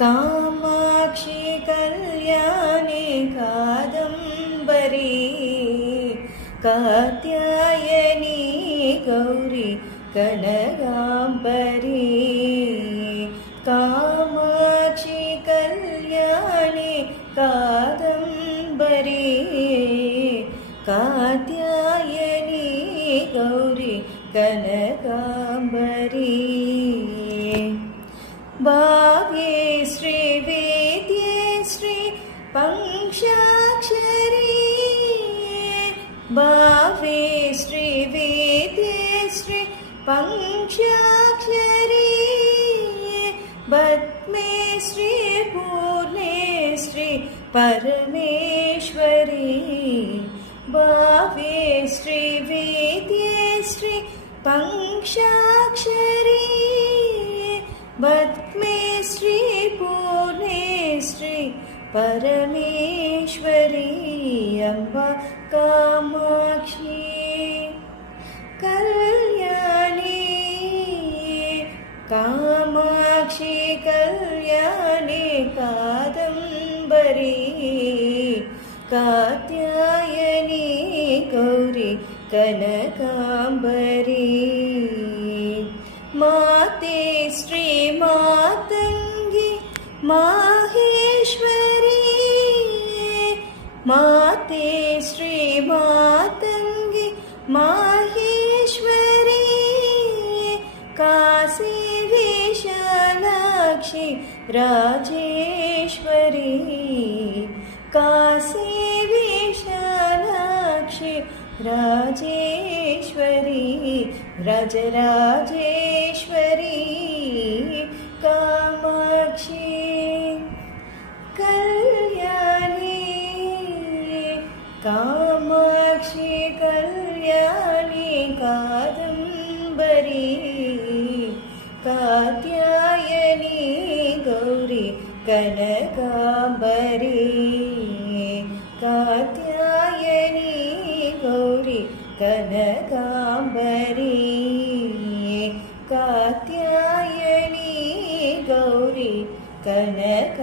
कामाक्षि कल्याणी कादम्बरी कात्यायनी गौरी कनकाम्बरी कामाक्षि कल्याणी कादम्बरी कात्यायनी गौरी कनकाम्बरी भाव्ये श्रीवेद्ये श्री पंचाक्षरी भावे श्रीवेद्ये श्री पंचाक्षरी पद्मे श्री पूर्णे श्री परमेश्वरी भावे श्रीवेद्ये श्री पंचाक्षरी पद्मे श्री पूर्णे श्री परमेश्वरी अम्बा कामाक्षी कल्याणी कामाक्षी कल्याणी कादम्बरी कात्यायनी गौरी कनकाम्बरी माते श्री मातंगी माहेश्वरी माते श्री मातंगी माहेश्वरी काशी विशालाक्षी राजेश्वरी काशी विशालाक्षी राजेश्वरी राजराजेश्वरी कामाक्षी कल्याणी कामाक्षी कल्याणी कादम्बरी कात्यायनी गौरी कनकाम्बरी कात्यायनी गौरी कनकाम्बरी कात्यायनी गौरी कनकाम्बरी।